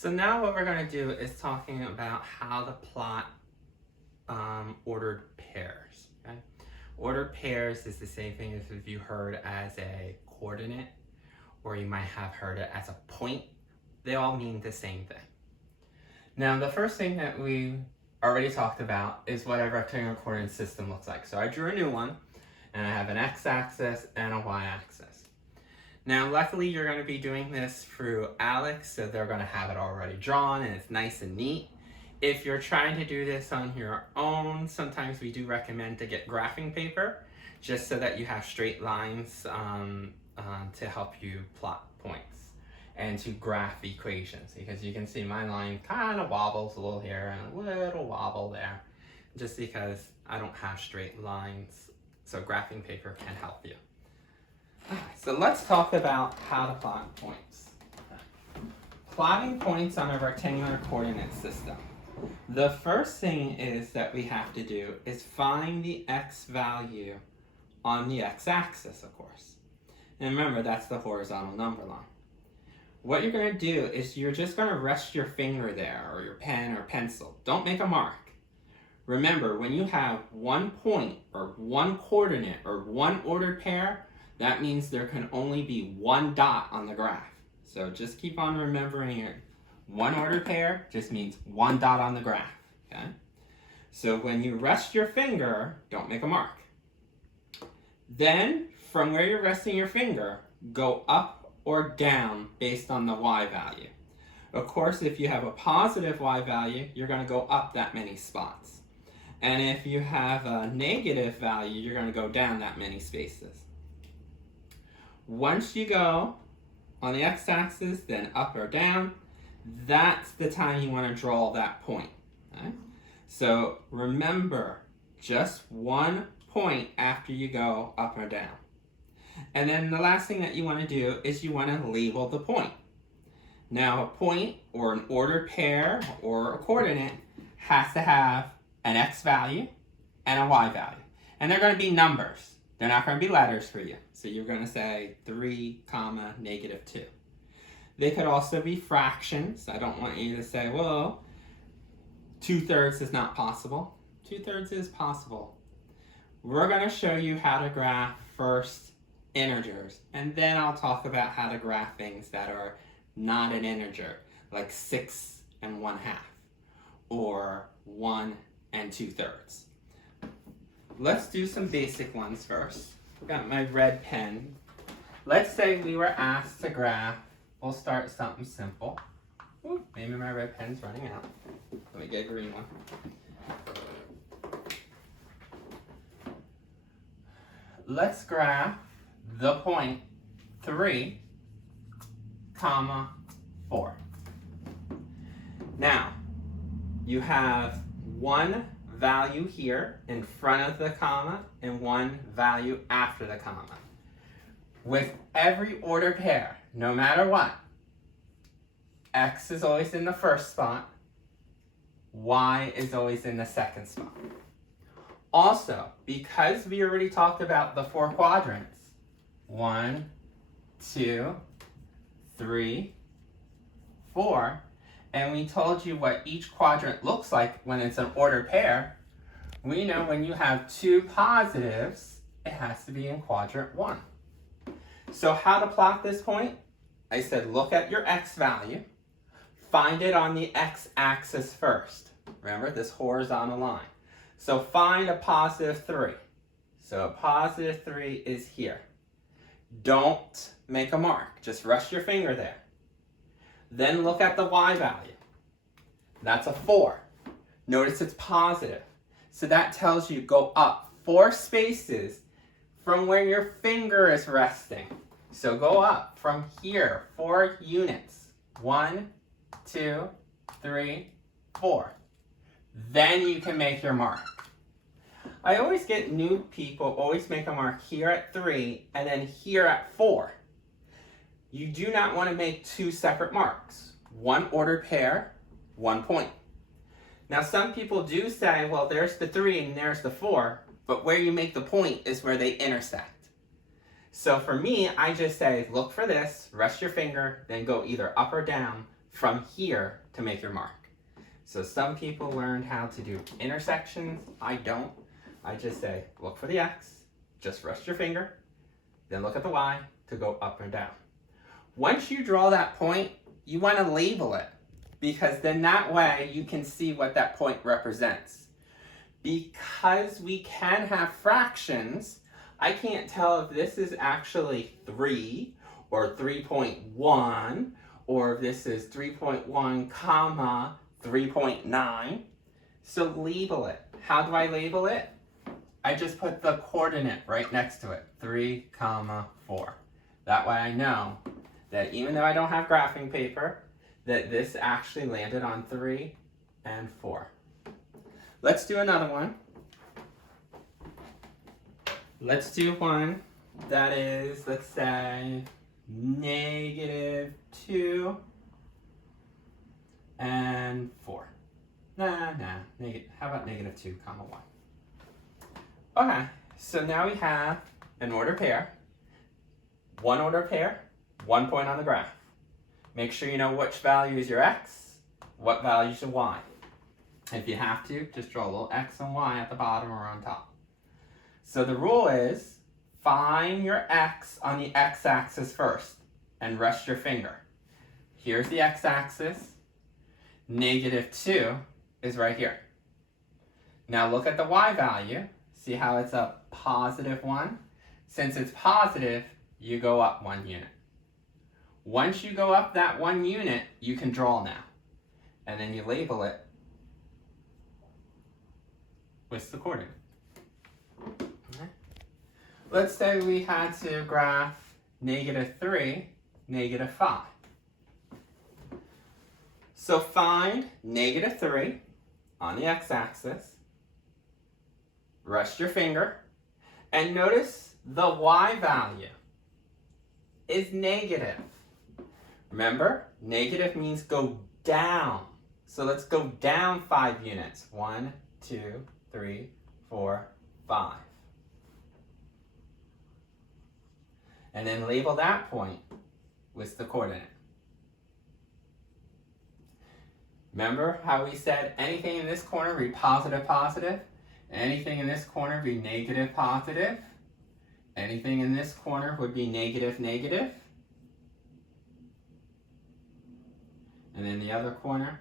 So now what we're going to do is talking about how to plot ordered pairs. Okay? Ordered pairs is the same thing as if you heard as a coordinate, or you might have heard it as a point. They all mean the same thing. Now the first thing that we already talked about is what a rectangular coordinate system looks like. So I drew a new one, and I have an x-axis and a y-axis. Now, luckily, you're going to be doing this through Alex, so they're going to have it already drawn, and it's nice and neat. If you're trying to do this on your own, sometimes we do recommend to get graphing paper, just so that you have straight lines to help you plot points and to graph equations, because you can see my line kind of wobbles a little here and a little wobble there, just because I don't have straight lines, so graphing paper can help you. So let's talk about how to plot points. Plotting points on a rectangular coordinate system. The first thing is that we have to do is find the x value on the x-axis, of course. And remember, that's the horizontal number line. What you're going to do is you're just going to rest your finger there, or your pen or pencil. Don't make a mark. Remember, when you have one point or one coordinate or one ordered pair, that means there can only be one dot on the graph. So just keep on remembering it. One ordered pair just means one dot on the graph. Okay? So when you rest your finger, don't make a mark. Then, from where you're resting your finger, go up or down based on the y value. Of course, if you have a positive y value, you're going to go up that many spots. And if you have a negative value, you're going to go down that many spaces. Once you go on the x-axis, then up or down, that's the time you want to draw that point. Okay? So remember, just one point after you go up or down. And then the last thing that you want to do is you want to label the point. Now a point or an ordered pair or a coordinate has to have an x value and a y value. And they're going to be numbers. They're not going to be letters for you. So you're going to say 3, -2. They could also be fractions. I don't want you to say, well, 2/3 is not possible. 2/3 is possible. We're going to show you how to graph first integers, and then I'll talk about how to graph things that are not an integer, like 6 1/2, or 1 2/3. Let's do some basic ones first. I've got my red pen. Let's say we were asked to graph. We'll start something simple. Ooh, maybe my red pen's running out. Let me get a green one. Let's graph the point 3, 4. Now, you have one value here in front of the comma and one value after the comma. With every ordered pair, no matter what, x is always in the first spot, y is always in the second spot. Also, because we already talked about the 4 quadrants, 1, 2, 3, 4, and we told you what each quadrant looks like when it's an ordered pair, we know when you have 2 positives, it has to be in quadrant 1. So how to plot this point? I said look at your x value, find it on the x-axis first. Remember, this horizontal line. So find a +3. So a +3 is here. Don't make a mark, just rest your finger there. Then look at the y value. That's a 4. Notice it's positive. So that tells you go up 4 spaces from where your finger is resting. So go up from here 4 units. 1, 2, 3, 4. Then you can make your mark. I always get new people always make a mark here at 3 and then here at 4. You do not want to make 2 separate marks. One ordered pair, 1 point. Now some people do say, well, there's the 3 and there's the 4, but where you make the point is where they intersect. So for me, I just say, look for this, rest your finger, then go either up or down from here to make your mark. So some people learned how to do intersections. I don't. I just say, look for the X, just rest your finger, then look at the Y to go up or down. Once you draw that point, you want to label it, because then that way you can see what that point represents. Because we can have fractions, I can't tell if this is actually 3 or 3.1, or if this is 3.1 comma 3.9. So label it. How do I label it? I just put the coordinate right next to it, 3 comma 4. That way I know that even though I don't have graphing paper, that this actually landed on 3 and 4. Let's do another one. Let's do one that is, let's say, -2 and 4. How about -2 comma 1? Okay, so now we have an ordered pair, one ordered pair, 1 point on the graph. Make sure you know which value is your X, what value is your Y. If you have to, just draw a little X and Y at the bottom or on top. So the rule is, find your X on the X-axis first and rest your finger. Here's the X-axis, -2 is right here. Now look at the Y value, see how it's a +1? Since it's positive, you go up 1 unit. Once you go up that 1 unit, you can draw now. And then you label it with the coordinate. Okay. Let's say we had to graph -3, -5. So find -3 on the X-axis, rest your finger, and notice the Y value is negative. Remember, negative means go down. So let's go down 5 units. 1, 2, 3, 4, 5. And then label that point with the coordinate. Remember how we said anything in this corner be positive, positive? Anything in this corner be negative, positive? Anything in this corner would be negative, negative? And then the other corner,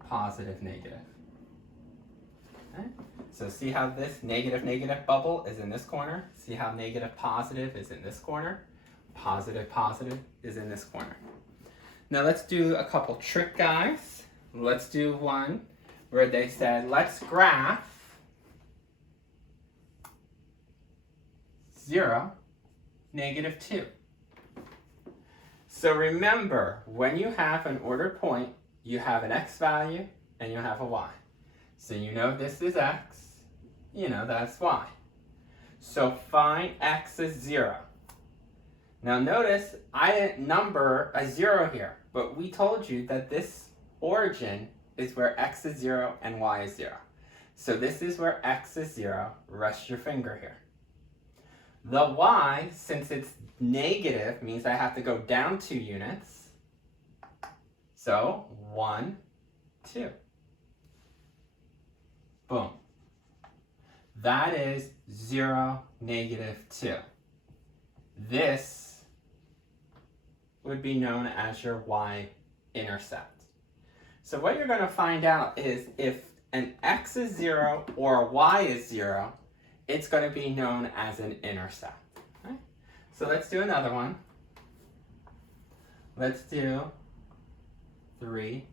positive, negative. Okay? So see how this negative, negative bubble is in this corner? See how negative, positive is in this corner? Positive, positive is in this corner. Now let's do a couple trick guys. Let's do one where they said, let's graph 0, -2. So remember, when you have an ordered point, you have an X value and you have a Y. So you know this is X, you know that's Y. So find X as 0. Now notice I didn't number a 0 here, but we told you that this origin is where X is 0 and Y is 0. So this is where X is 0, rest your finger here. The Y, since it's negative, means I have to go down 2 units. So 1, 2. Boom. That is 0, -2. This would be known as your y-intercept. So what you're going to find out is if an x is 0 or a y is 0, it's going to be known as an intercept. Okay? So let's do another one. Let's do 3,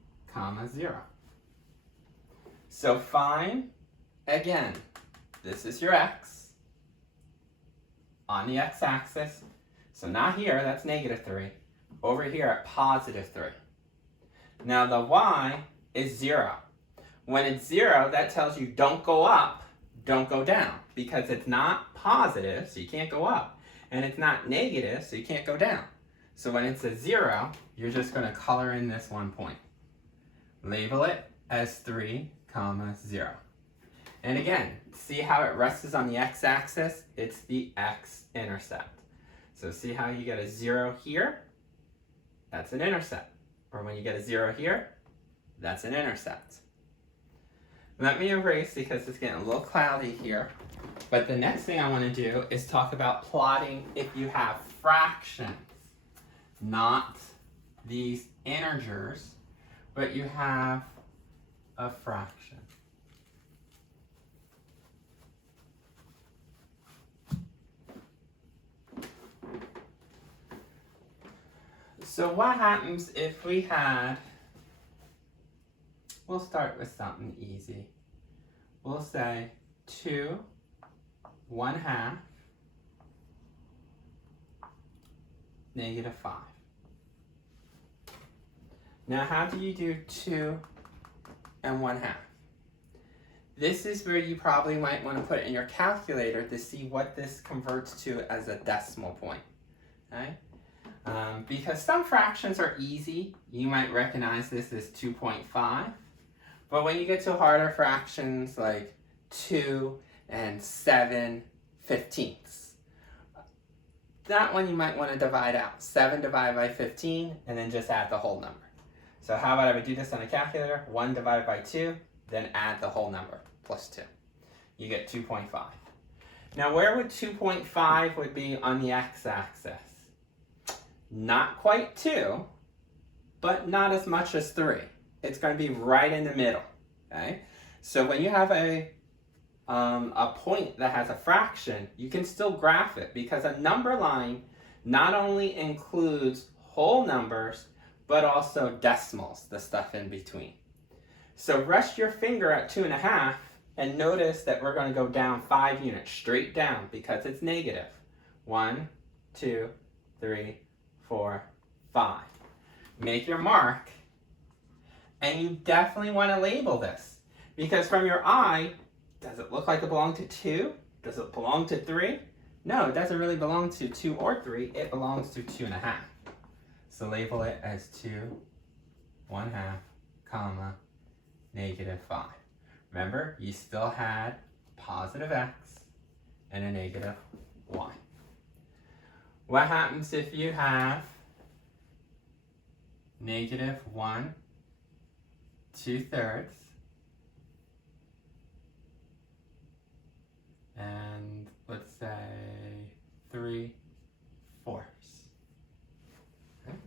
0. So find, again, this is your x on the x-axis. So not here, that's -3. Over here at +3. Now the y is 0. When it's 0, that tells you don't go up, don't go down, because it's not positive, so you can't go up, and it's not negative, so you can't go down. So when it's a 0, you're just going to color in this 1 point. Label it as 3, 0. And again, see how it rests on the x-axis? It's the x-intercept. So see how you get a 0 here that's an intercept. Or when you get a 0 here, that's an intercept. Let me erase because it's getting a little cloudy here. But the next thing I want to do is talk about plotting if you have fractions, not these integers, but you have a fraction. So what happens if we had, we'll start with something easy. We'll say 2 1/2 -5. Now how do you do 2 1/2? This is where you probably might want to put it in your calculator to see what this converts to as a decimal point. Okay? Because some fractions are easy, you might recognize this as 2.5. But when you get to harder fractions like 2 and 7/15, that one you might want to divide out. 7 divided by 15, and then just add the whole number. So how about I would do this on a calculator? 1 divided by 2, then add the whole number, plus 2. You get 2.5. Now where would 2.5 would be on the x-axis? Not quite 2, but not as much as 3. It's going to be right in the middle. Okay? So when you have a point that has a fraction, you can still graph it because a number line not only includes whole numbers, but also decimals, the stuff in between. So rest your finger at 2 1/2 and notice that we're going to go down 5 units, straight down, because it's negative. 1, 2, 3, 4, 5. Make your mark, and you definitely want to label this, because from your eye, does it look like it belongs to 2? Does it belong to 3? No, it doesn't really belong to 2 or 3. It belongs to 2 1/2. So label it as 2 1/2, comma, -5. Remember, you still had positive x and a negative y. What happens if you have -1 2/3 and let's say 3/4? Okay.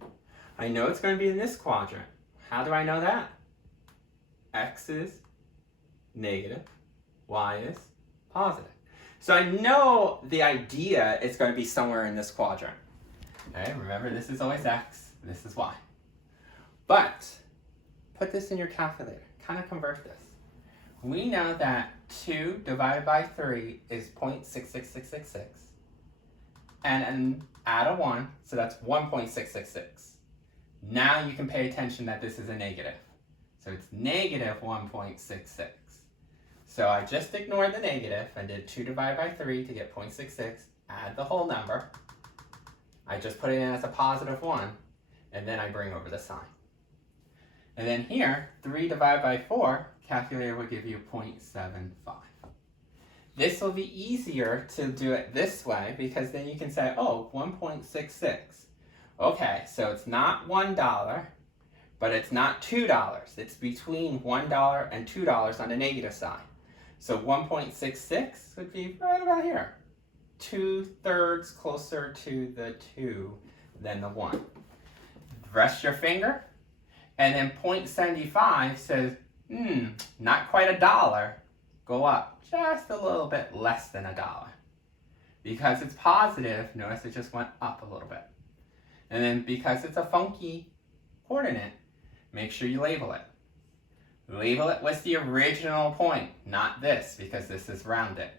I know it's going to be in this quadrant. How do I know that? X is negative, y is positive. So I know the idea is going to be somewhere in this quadrant. Okay, remember this is always x, this is y. But put this in your calculator, kind of convert this. We know that 2 divided by 3 is 0.66666. And then add a 1, so that's 1.666. Now you can pay attention that this is a negative. So it's negative 1.66. So I just ignored the negative and did 2 divided by 3 to get 0.66, add the whole number. I just put it in as a positive 1, and then I bring over the sign. And then here, 3 divided by 4, calculator would give you 0.75. This will be easier to do it this way because then you can say, oh, 1.66. Okay, so it's not $1, but it's not $2. It's between $1 and $2 on the negative side. So 1.66 would be right about here. 2/3 closer to the 2 than the 1. Rest your finger. And then 0.75 says, not quite $1. Go up just a little bit less than $1. Because it's positive, notice it just went up a little bit. And then because it's a funky coordinate, make sure you label it. Label it with the original point, not this, because this is rounded.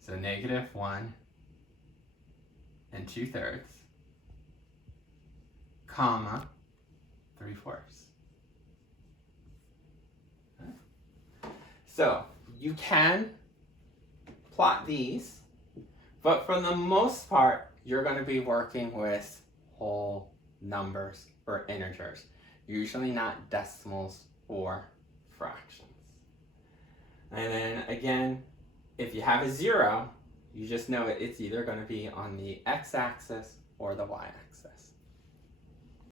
So -1 2/3, comma, 3/4. Okay. So you can plot these, but for the most part, you're going to be working with whole numbers or integers, usually not decimals or fractions. And then again, if you have a 0, you just know it's either going to be on the x-axis or the y-axis.